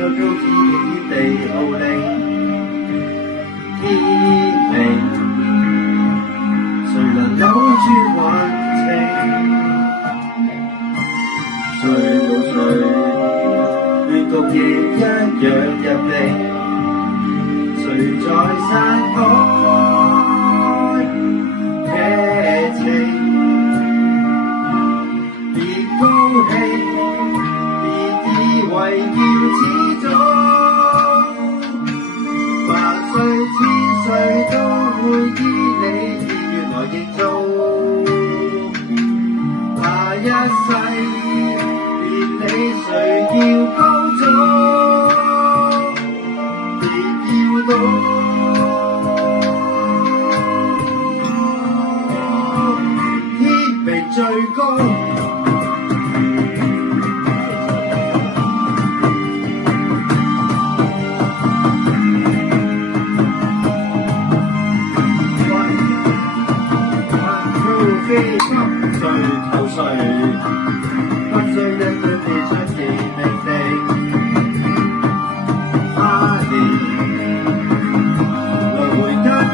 着高天地號令，天明，誰能扭轉運程？誰無誰，亂局亦一樣入定。誰在散開劇情？別高興，別以為要始終。萬歲千歲都會依你意願來營造。下一世別理誰要高祖。天命最高，誰投誰，不需一對地出其命定。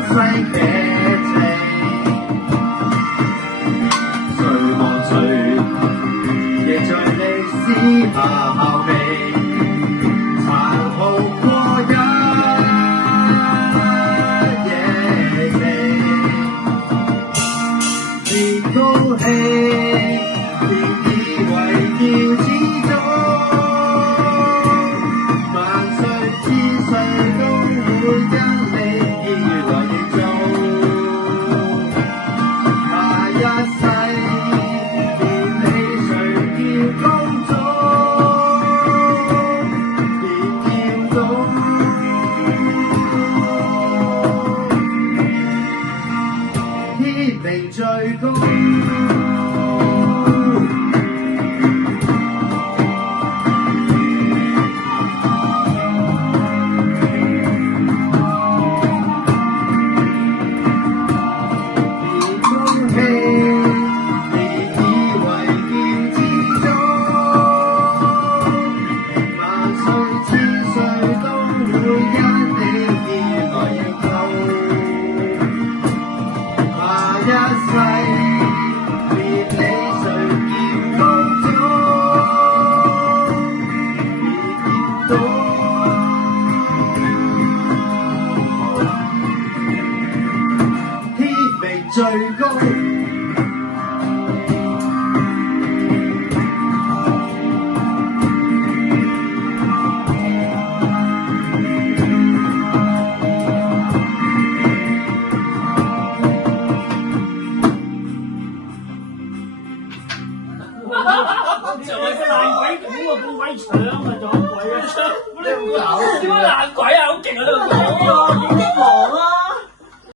世劇情，誰望誰，亦在歷史下效命，殘酷過一夜情，別高興，別以為要始終，萬歲千歲都會因你意願來營造。命最高，一世別理誰叫高祖，別見到天命最高。就係個爛鬼咁啊！咁鬼搶啊！撞鬼啊！點解爛鬼啊？好勁啊！呢個講啊！幾激昂啊！